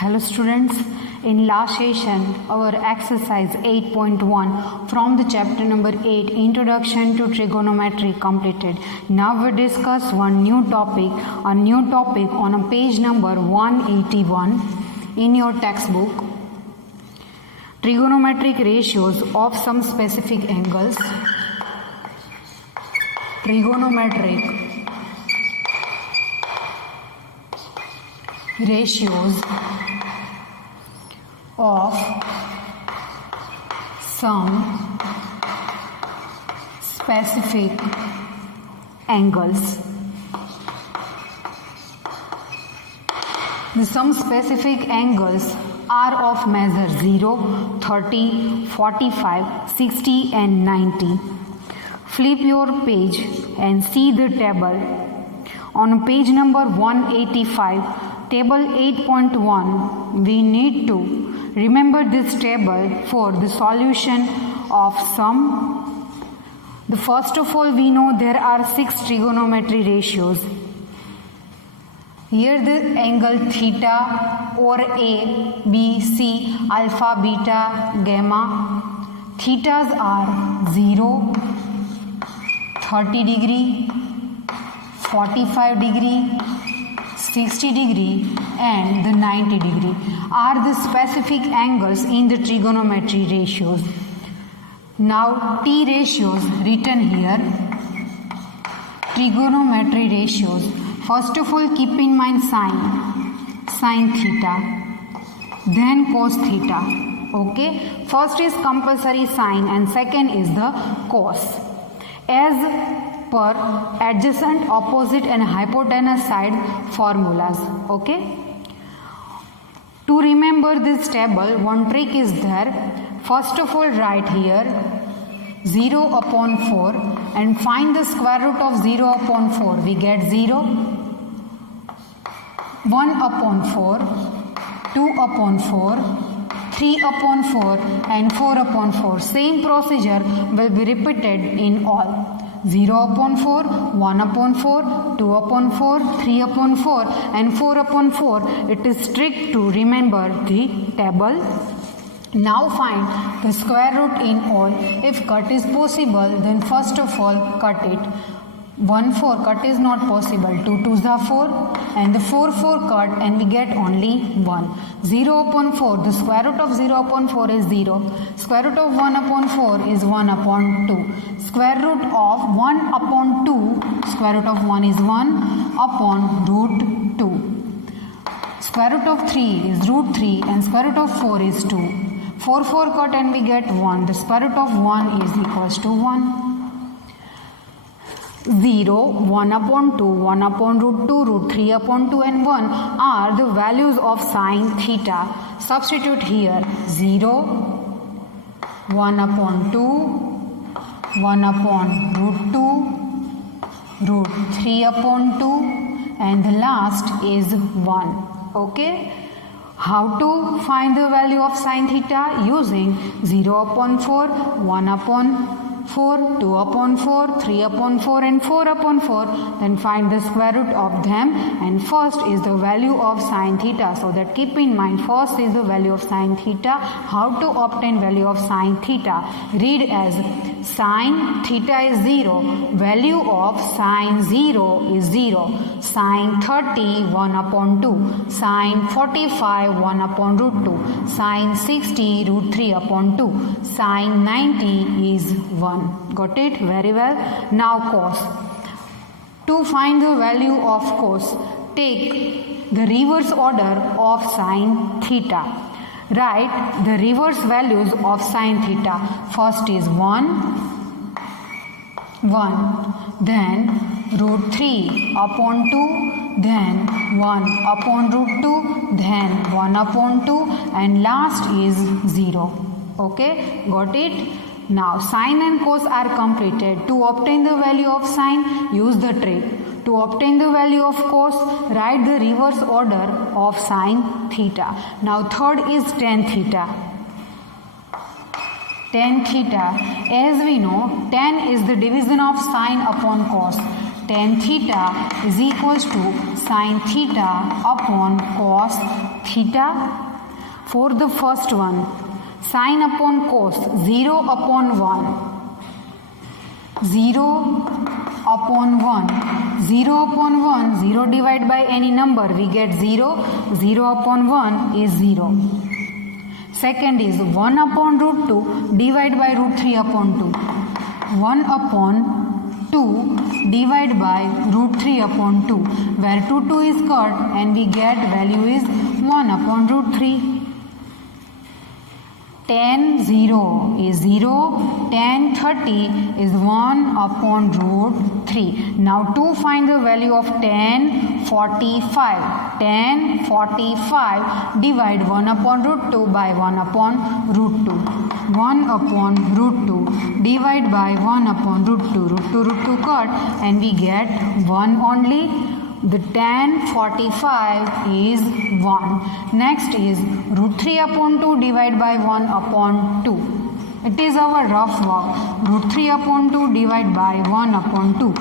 Hello students, in last session our exercise 8.1 from the chapter number 8 Introduction to Trigonometry completed. Now we discuss a new topic on page number 181 in your textbook. Trigonometric ratios of some specific angles. Trigonometric ratios of some specific angles. Some specific angles are of measure 0, 30, 45, 60 and 90. Flip your page and see the table. On page number 185, table 8.1, we need to remember this table for the solution of sum. First of all, we know there are 6 trigonometry ratios. Here the angle theta or A, B, C, alpha, beta, gamma. Thetas are 0, 30 degree, 45 degree, 60 degree and the 90 degree are the specific angles in the trigonometry ratios. Now T ratios written here. Trigonometry ratios. First of all, keep in mind sine theta, then cos theta. Okay, first is compulsory sine and second is the cos. As per adjacent, opposite and hypotenuse side formulas. Okay. To remember this table, one trick is there. First of all, write here 0 upon 4 and find the square root of 0 upon 4. We get 0. 1 upon 4, 2 upon 4, 3 upon 4 and 4 upon 4. Same procedure will be repeated in all. 0 upon 4, 1 upon 4, 2 upon 4, 3 upon 4 and 4 upon 4. It is trick to remember the table. Now find the square root in all. If cut is possible, then first of all cut it. 1 4 cut is not possible. 2 2s are 4 and the 4 4 cut and we get only 1. 0 upon 4, the square root of 0 upon 4 is 0. Square root of 1 upon 4 is 1 upon 2. Square root of 1 upon 2, square root of 1 is 1 upon root 2. Square root of 3 is root 3 and square root of 4 is 2. 4 4 cut and we get 1. The square root of 1 is equals to 1. 0, 1 upon 2, 1 upon root 2, root 3 upon 2 and 1 are the values of sine theta. Substitute here 0, 1 upon 2, 1 upon root 2, root 3 upon 2 and the last is 1. Okay. How to find the value of sine theta? Using 0 upon 4, 1 upon 4, 2 upon 4, 3 upon 4 and 4 upon 4. Then find the square root of them and first is the value of sine theta. So that keep in mind, first is the value of sine theta. How to obtain value of sine theta? Read as sine theta is 0. Value of sine 0 is 0. Sine 30, 1 upon 2. Sine 45, 1 upon root 2. Sine 60, root 3 upon 2. Sine 90 is 1. Got it? Very well. Now cos. To find the value of cos, take the reverse order of sine theta. Write the reverse values of sine theta. First is 1, 1, then root 3 upon 2, then 1 upon root 2, then 1 upon 2 and last is 0. Okay, got it? Now sine and cos are completed. To obtain the value of sine, use the trick. To obtain the value of cos, write the reverse order of sine theta. Now third is tan theta. Tan theta, as we know, tan is the division of sine upon cos. tan theta is equals to sin theta upon cos theta. For the first one, sin upon cos, 0 upon 1. 0 upon 1. 0 upon 1, 0 divided by any number, we get 0. 0 upon 1 is 0. Second is 1 upon root 2 divided by root 3 upon 2. 1 upon 2 divided by root 3 upon 2, where 2 is cut and we get value is 1 upon root 3. Tan 0 is 0, tan 30 is 1 upon root 3. Now to find the value of tan 45. Tan 45 divide 1 upon root 2 by 1 upon root 2. 1 upon root 2 divide by 1 upon root 2. Root 2 cut and we get 1 only. The tan 45 is 1. Next is root 3 upon 2 divided by 1 upon 2. It is our rough work. Root 3 upon 2 divided by 1 upon 2.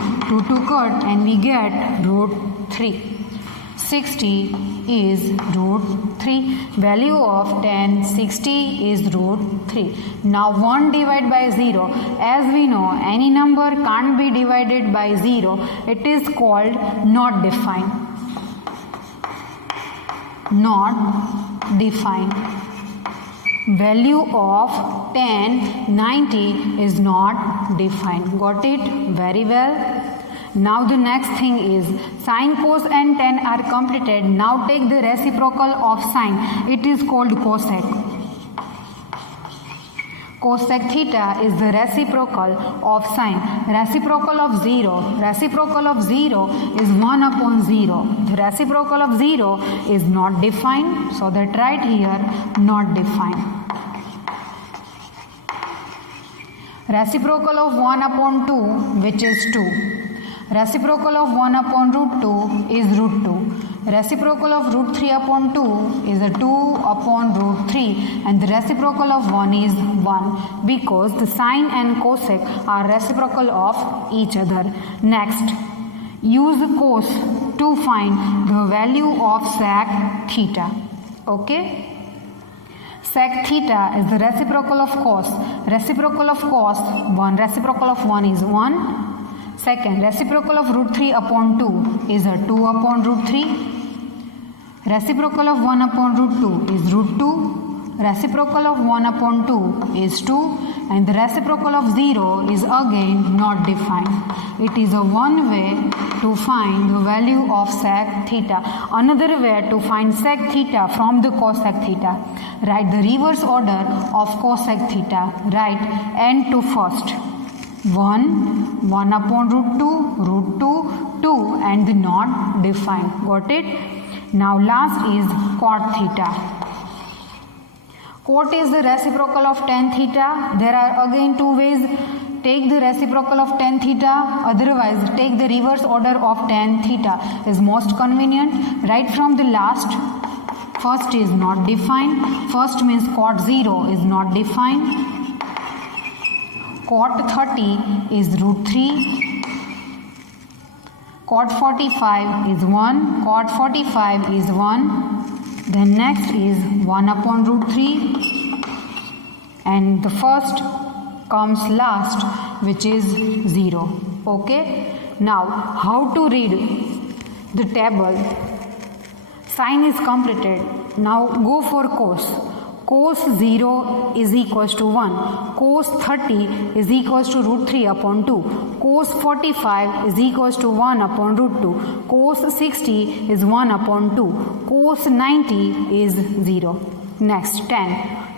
2 cut and we get root 3. 60 is root 3. Value of tan 60 is root 3. Now 1 divided by 0. As we know, any number can't be divided by 0. It is called not defined. Not defined. Value of tan 90 is not defined. Got it? Very well. Now the next thing is sine, cos and tan are completed. Now take the reciprocal of sine. It is called cosec. Cosec theta is the reciprocal of sine. Reciprocal of 0. Reciprocal of 0 is 1 upon 0. The reciprocal of 0 is not defined. So that right here, not defined. Reciprocal of 1 upon 2, which is 2. Reciprocal of 1 upon root 2 is root 2. Reciprocal of root 3 upon 2 is a 2 upon root 3, and the reciprocal of 1 is 1, because the sine and cosec are reciprocal of each other. Next, use cos to find the value of sec theta. Okay? Sec theta is the reciprocal of cos. Reciprocal of cos 1. Reciprocal of 1 is 1. Second, reciprocal of root 3 upon 2 is a 2 upon root 3. Reciprocal of 1 upon root 2 is root 2. Reciprocal of 1 upon 2 is 2. And the reciprocal of 0 is again not defined. It is a one way to find the value of sec theta. Another way to find sec theta from the cosec theta. Write the reverse order of cosec theta. Write n to first. 1 upon root 2, and the not defined. Got it? Now last is cot theta. Cot is the reciprocal of tan theta. There are again two ways. Take the reciprocal of tan theta, otherwise take the reverse order of tan theta is most convenient. Right from the last. First is not defined. First means cot 0 is not defined. Cot 30 is root 3. Cot 45 is 1. Cot 45 is 1. Then next is 1 upon root 3. And the first comes last, which is 0. Okay. Now, how to read the table? Sine is completed. Now go for cos. Cos 0 is equals to 1. Cos 30 is equals to root 3 upon 2. Cos 45 is equals to 1 upon root 2. Cos 60 is 1 upon 2. Cos 90 is 0. Next, tan.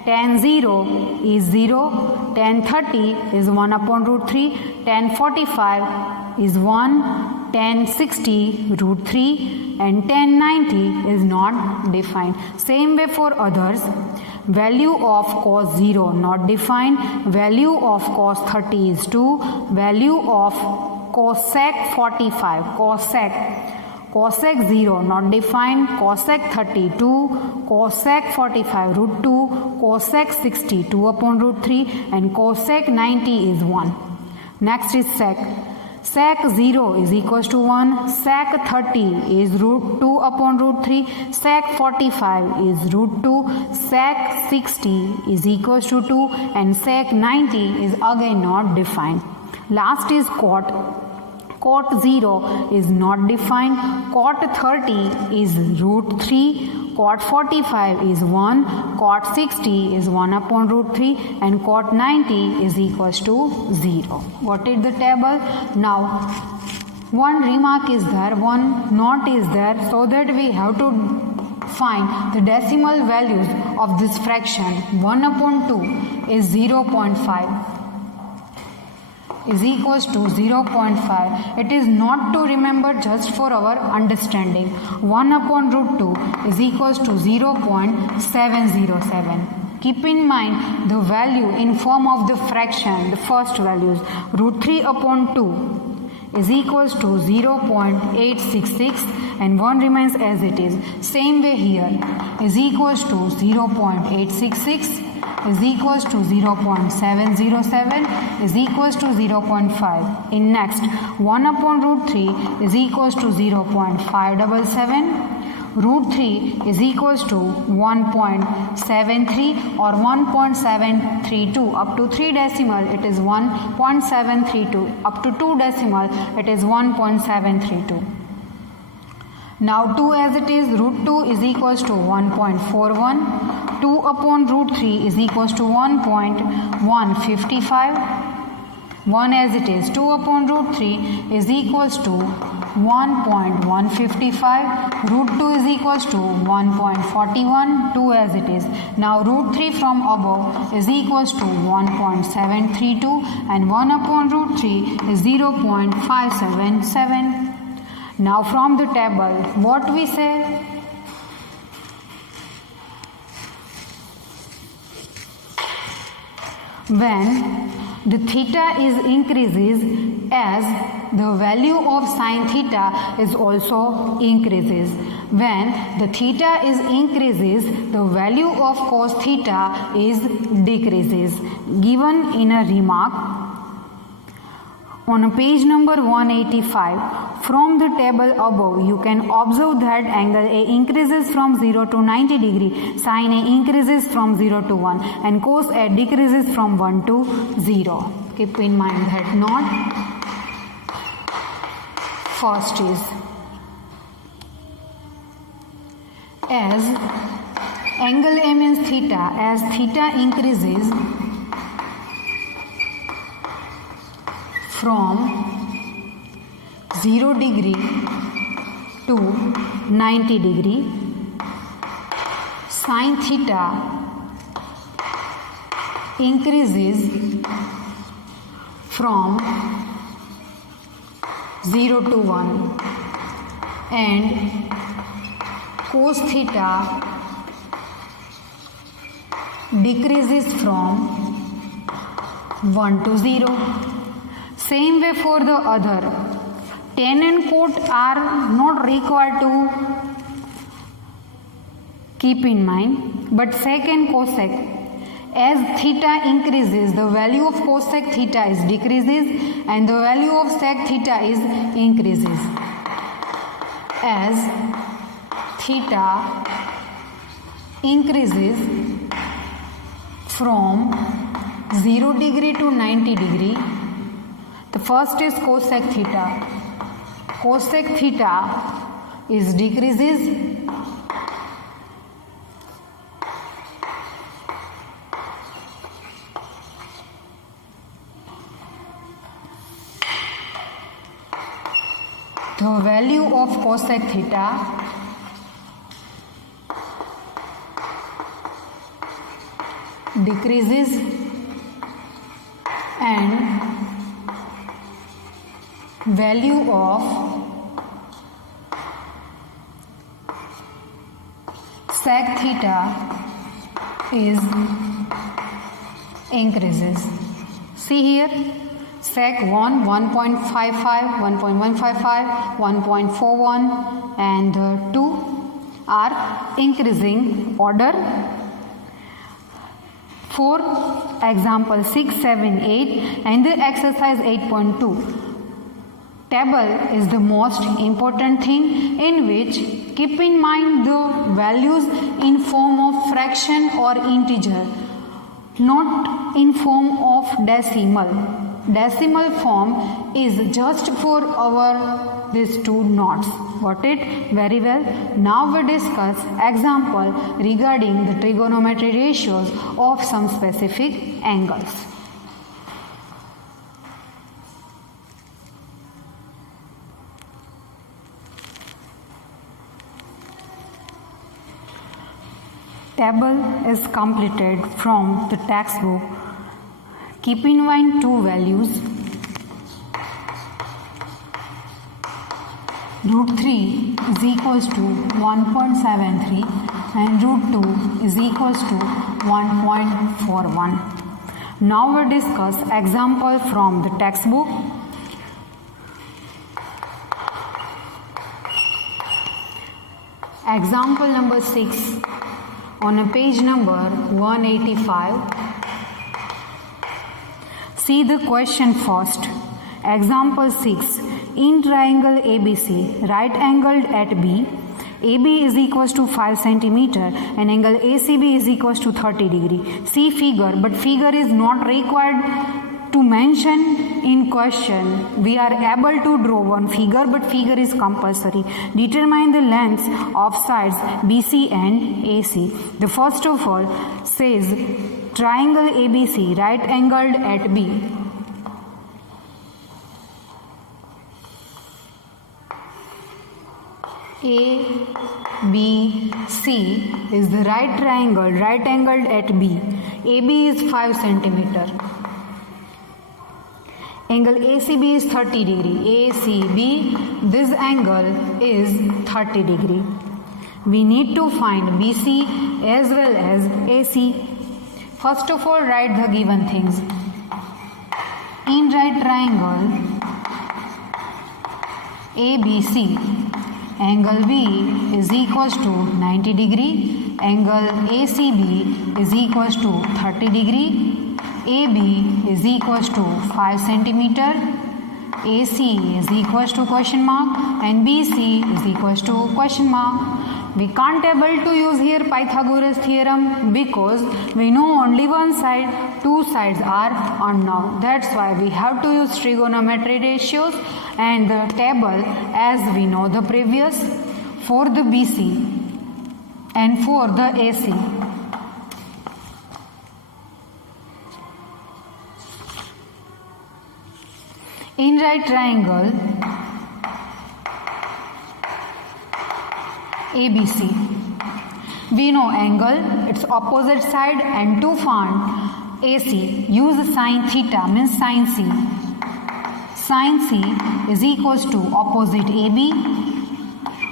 Tan 0 is 0. Tan 30 is 1 upon root 3. Tan 45 is 1. Tan 60 root 3. And tan 90 is not defined. Same way for others. Value of cos 0 not defined. Value of cos 30 is 2. Value of cosec 45. Cosec 0 not defined. Cosec 32. Cosec 45 root 2. Cosec 60 2 upon root 3. And cosec 90 is 1. Next is sec. Sec 0 is equals to 1, sec 30 is root 2 upon root 3, sec 45 is root 2, sec 60 is equals to 2, and sec 90 is again not defined. Last is cot. Cot 0 is not defined, cot 30 is root 3, cot 45 is 1, cot 60 is 1 upon root 3, and cot 90 is equals to 0. Got it the table? Now one remark is there, one note is there, so that we have to find the decimal values of this fraction. 1 upon 2 is 0.5. is equals to 0.5. It is not to remember, just for our understanding. 1 upon root 2 is equals to 0.707. Keep in mind the value in form of the fraction, the first values. Root 3 upon 2 is equals to 0.866 and 1 remains as it is. Same way here is equals to 0.866 is equals to 0.707 is equals to 0.5. In next, 1 upon root 3 is equals to 0.577. Root 3 is equals to 1.73 or 1.732. Up to 3 decimal it is 1.732. Up to 2 decimal it is 1.732. Now 2 as it is, root 2 is equals to 1.41. 2 upon root 3 is equals to 1.155. 1 as it is, 2 upon root 3 is equals to 1.155. Root 2 is equals to 1.41. 2 as it is. Now root 3 from above is equals to 1.732 and 1 upon root 3 is 0.577. Now from the table, what we say? When the theta is increases, as the value of sin theta is also increases. When the theta is increases, the value of cos theta is decreases. Given in a remark on page number 185. From the table above, you can observe that angle A increases from 0 to 90 degree, sin A increases from 0 to 1, and cos A decreases from 1 to 0. Keep in mind that note. First is, as angle A means theta, as theta increases from 0 degree to 90 degree, sin theta increases from 0 to 1 and cos theta decreases from 1 to 0. Same way for the other. Tan and cot are not required to keep in mind, but sec and cosec, as theta increases, the value of cosec theta is decreases and the value of sec theta is increases. As theta increases from 0 degree to 90 degree, the first is cosec theta. Cosec theta is decreases the value of cosec theta decreases and value of sec theta is increases. See here, sec 1, 1.55, 1.155, 1.41 and 2 are increasing order. For example 6, 7, 8 and the exercise 8.2. Table is the most important thing in which keep in mind the values in form of fraction or integer, not in form of decimal. Decimal form is just for our these two knots. Got it? Very well. Now we discuss example regarding the trigonometry ratios of some specific angles. Table is completed from the textbook. Keep in mind two values. Root 3 is equals to 1.73 and root 2 is equals to 1.41. Now we discuss example from the textbook. Example number 6 on a page number 185. See the question first. Example 6. In triangle ABC, right angled at B, AB is equals to 5 cm and angle ACB is equals to 30 degree. See figure, but figure is not required to mention in question. We are able to draw one figure, but figure is compulsory. Determine the lengths of sides BC and AC. The first of all says triangle ABC, right angled at B. A, B, C is the right triangle, right angled at B. AB is 5 cm. Angle ACB is 30 degree. ACB, this angle is 30 degree. We need to find BC as well as AC. First of all, write the given things. In right triangle ABC, angle B is equals to 90 degree, angle ACB is equals to 30 degree, AB is equals to 5 centimeter, AC is equals to question mark and BC is equals to question mark. We can't able to use here Pythagoras theorem because we know only one side, two sides are unknown. That's why we have to use trigonometry ratios and the table as we know the previous for the BC and for the AC. In right triangle ABC, we know angle, its opposite side, and to find AC, use sine theta means sine C. Sine C is equals to opposite AB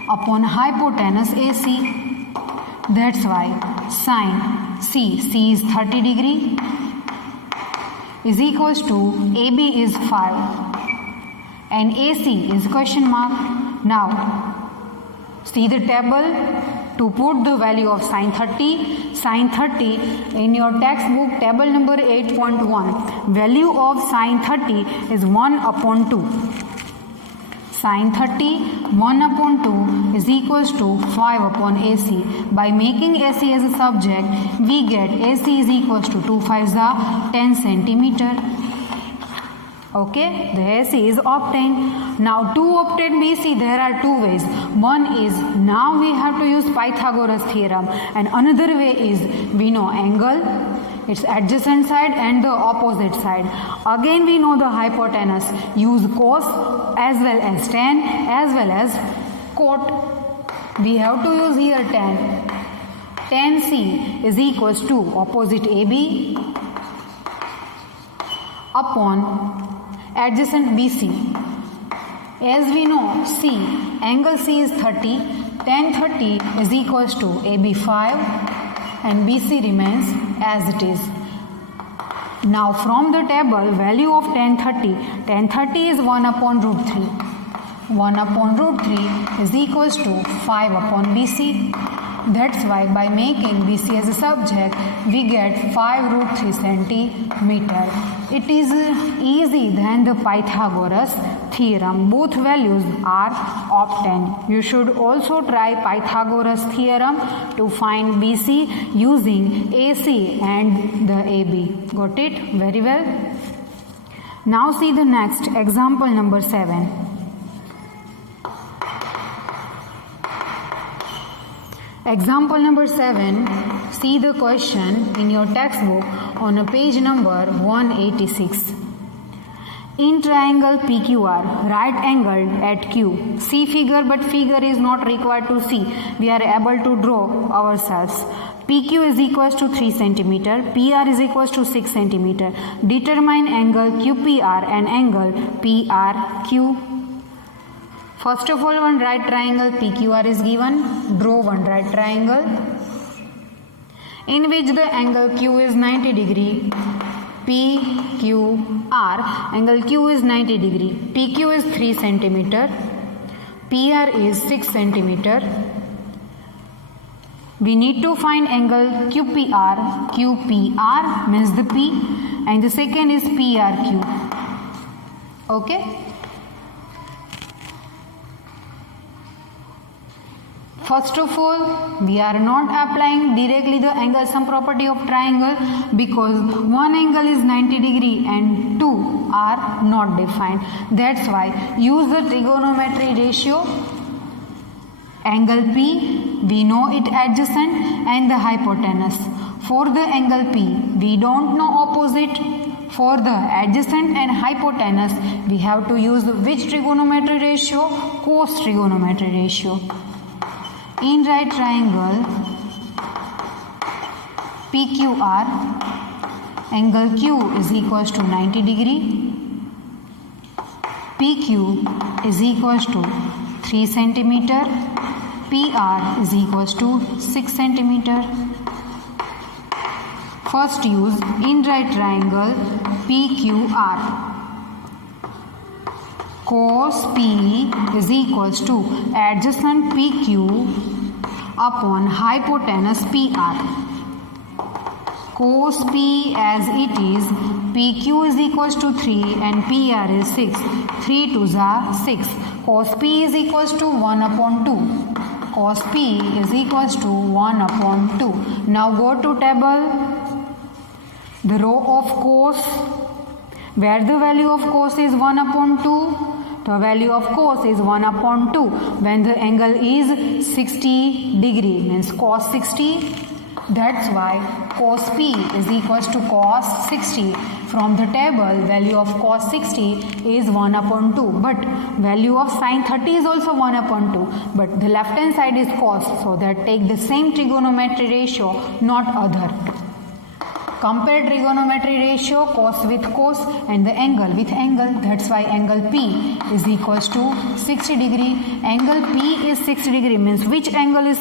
upon hypotenuse AC. That's why sine C is 30 degree is equals to AB is 5 and AC is question mark. Now see the table to put the value of sine 30. Sine 30 in your textbook table number 8.1. Value of sine 30 is 1 upon 2. Sine 30 1 upon 2 is equals to 5 upon AC. By making AC as a subject, we get AC is equals to 2 5s are 10 centimeter. Okay, the AC is obtained. Now to obtain BC there are two ways. One is now we have to use Pythagoras theorem and another way is we know angle, its adjacent side and the opposite side. Again we know the hypotenuse. Use cos as well as tan as well as cot. We have to use here tan. Tan C is equals to opposite AB upon adjacent BC. As we know C, angle C is 30, tan 30 is equals to AB 5 and BC remains as it is. Now from the table value of tan 30 is 1 upon root 3. 1 upon root 3 is equals to 5 upon BC. That's why by making BC as a subject we get 5 root 3 centimeter. It is easy than the Pythagoras theorem. Both values are obtained. You should also try Pythagoras theorem to find BC using AC and the AB. Got it? Very well. Now see the next example number 7. Example number 7, see the question in your textbook on a page number 186. In triangle PQR, right angled at Q. See figure, but figure is not required to see. We are able to draw ourselves. PQ is equals to 3 cm, PR is equals to 6 cm. Determine angle QPR and angle PRQ. First of all, one right triangle PQR is given. Draw one right triangle in which the angle Q is 90 degree. PQR, angle Q is 90 degree. PQ is 3 cm. PR is 6 cm. We need to find angle QPR. QPR means the P, and the second is PRQ. Okay. First of all, we are not applying directly the angle sum property of triangle because one angle is 90 degree and two are not defined. That's why use the trigonometry ratio. Angle P, we know it adjacent, and the hypotenuse. For the angle P, we don't know opposite. For the adjacent and hypotenuse, we have to use which trigonometry ratio? Cos trigonometry ratio. In right triangle PQR, angle Q is equals to 90 degree. PQ is equals to 3 cm. PR is equals to 6 cm. First use in right triangle PQR. Cos P is equals to adjacent PQ upon hypotenuse PR. Cos P as it is, PQ is equals to 3 and PR is 6. 3 2s are 6. Cos P is equals to 1 upon 2. Cos P is equals to 1 upon 2. Now go to table. The row of cos, where the value of cos is 1 upon 2. The value of cos is 1 upon 2 when the angle is 60 degree, means cos 60. That's why cos P is equals to cos 60. From the table, value of cos 60 is 1 upon 2. But value of sin 30 is also 1 upon 2. But the left hand side is cos. So that take the same trigonometry ratio, not other. Compare trigonometry ratio, cos with cos and the angle with angle. That's why angle P is equals to 60 degree. Angle P is 60 degree, means which angle is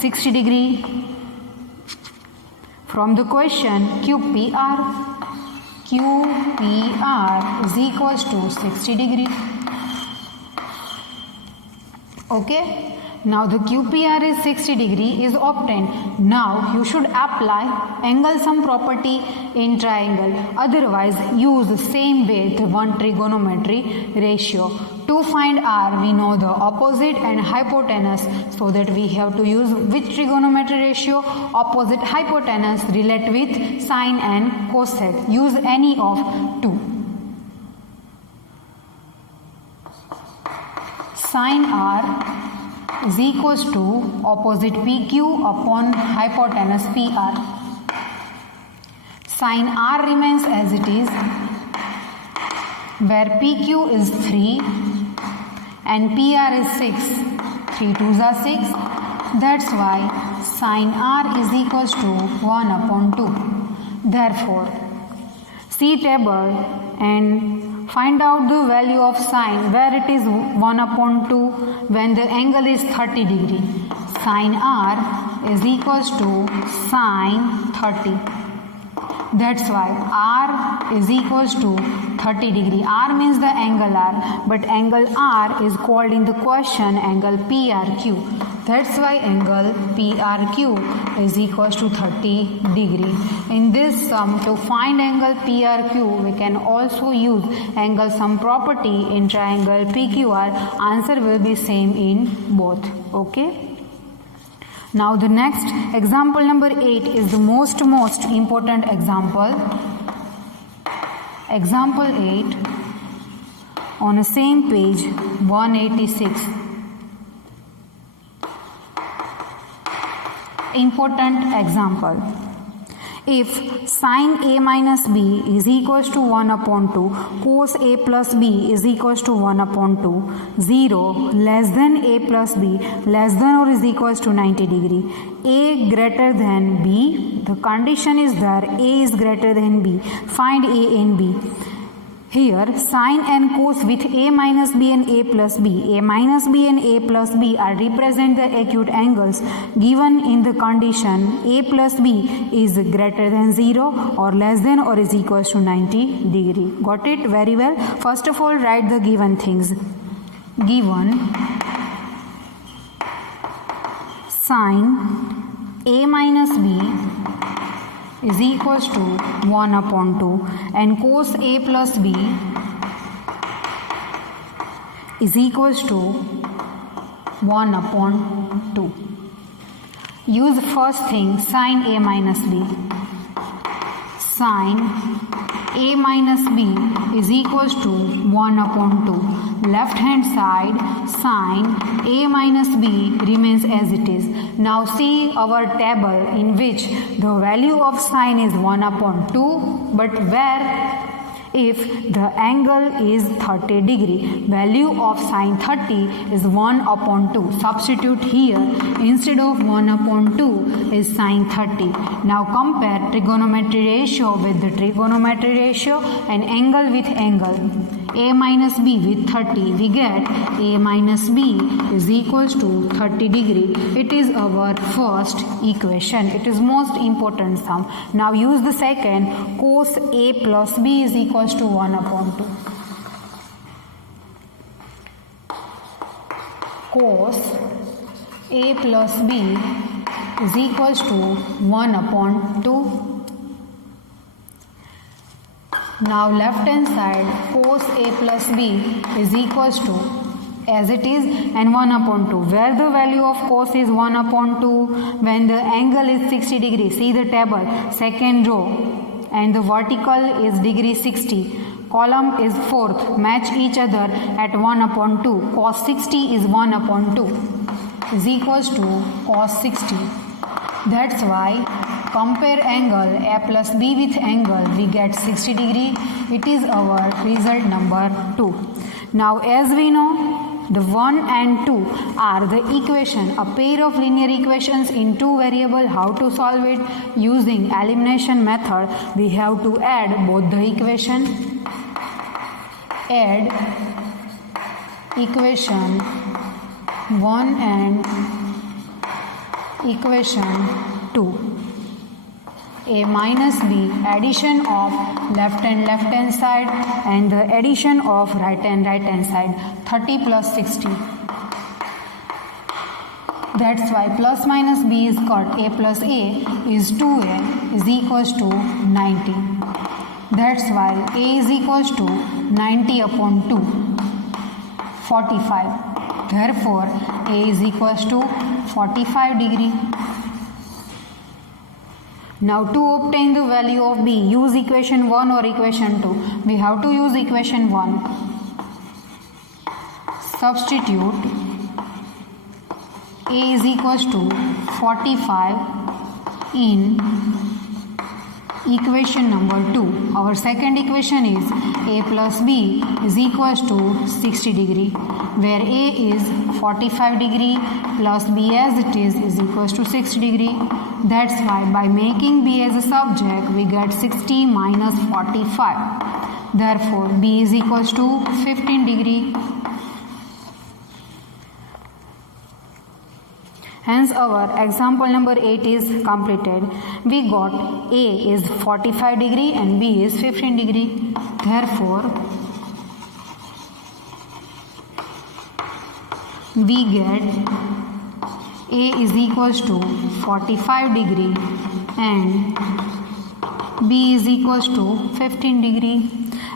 60 degree? From the question, QPR. QPR is equals to 60 degree. Okay. Now the QPR is 60 degree is obtained. Now you should apply angle sum property in triangle. Otherwise use the same way the one trigonometry ratio. To find R, we know the opposite and hypotenuse, so that we have to use which trigonometry ratio? Opposite hypotenuse relate with sine and cosec. Use any of two. Sine R is equals to opposite PQ upon hypotenuse PR. Sine R remains as it is, where PQ is 3 and PR is 6. 3 2s are 6. That's why sine R is equals to 1 upon 2. Therefore, see table and find out the value of sine, where it is 1 upon 2 when the angle is 30 degree. Sine R is equals to sine 30. That's why R is equals to 30 degree. R means the angle R, but angle R is called in the question angle PRQ. That's why angle PRQ is equals to 30 degree. In this sum, to find angle PRQ, we can also use angle sum property in triangle PQR. Answer will be same in both. Okay. Now the next example number 8 is the most important example. Example 8 on the same page 186. Important example. If sin A minus B is equals to 1 upon 2, cos A plus B is equals to 1 upon 2, 0 less than A plus B less than or is equals to 90 degree, A greater than B, the condition is there A is greater than B, find A and B. Here sin and cos with A minus B and A plus B. A minus B and A plus B are represent the acute angles given in the condition A plus B is greater than 0 or less than or is equals to 90 degree. Got it? Very well. First of all, write the given things. Given sin A minus B is equals to 1 upon 2 and cos A plus B is equals to 1 upon 2. Use first thing sin A minus B. Sin A minus B is equals to 1 upon 2. Left hand side sin A minus B remains as it is. Now see our table in which the value of sin is 1 upon 2, but where if the angle is 30 degree, value of sin 30 is 1 upon 2. Substitute here, instead of 1 upon 2 is sin 30. Now compare trigonometry ratio with the trigonometry ratio and angle with angle. A minus B with 30, we get A minus B is equals to 30 degree. It is our first equation. It is most important sum. Now use the second, cos A plus B is equals to 1 upon 2. Cos A plus B is equals to 1 upon 2. Now left hand side cos A plus B is equals to as it is and 1 upon 2. Where the value of cos is 1 upon 2 when the angle is 60 degree. See the table, second row and the vertical is degree 60. Column is fourth. Match each other at 1 upon 2. Cos 60 is 1 upon 2 is equals to cos 60. That's why compare angle A plus B with angle, we get 60 degree. It is our result number 2. Now as we know, the 1 and 2 are the equation, a pair of linear equations in two variables. How to solve it? Using elimination method, we have to add both the equation. Add equation 1 and equation 2. A minus B, addition of left hand side and the addition of right hand side, 30 plus 60. That's why plus minus B is cut. A plus A is 2A is equals to 90. That's why A is equals to 90 upon 2, 45. Therefore, A is equals to 45 degree. Now to obtain the value of B, use equation 1 or equation 2. We have to use equation 1. Substitute A is equals to 45 in equation number 2. Our second equation is A plus B is equals to 60 degree, where A is 45 degree plus B as it is equals to 60 degree. That's why by making B as a subject, we get 60 minus 45. Therefore, B is equals to 15 degree. Hence, our example number 8 is completed. We got A is 45 degree and B is 15 degree. Therefore, we get A is equals to 45 degree and B is equals to 15 degree.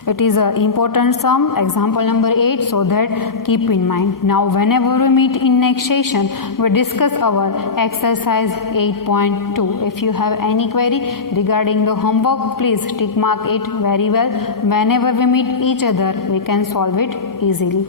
It is an important sum, example number 8, so that keep in mind. Now whenever we meet in next session, we discuss our exercise 8.2. If you have any query regarding the homework, please tick mark it very well. Whenever we meet each other, we can solve it easily.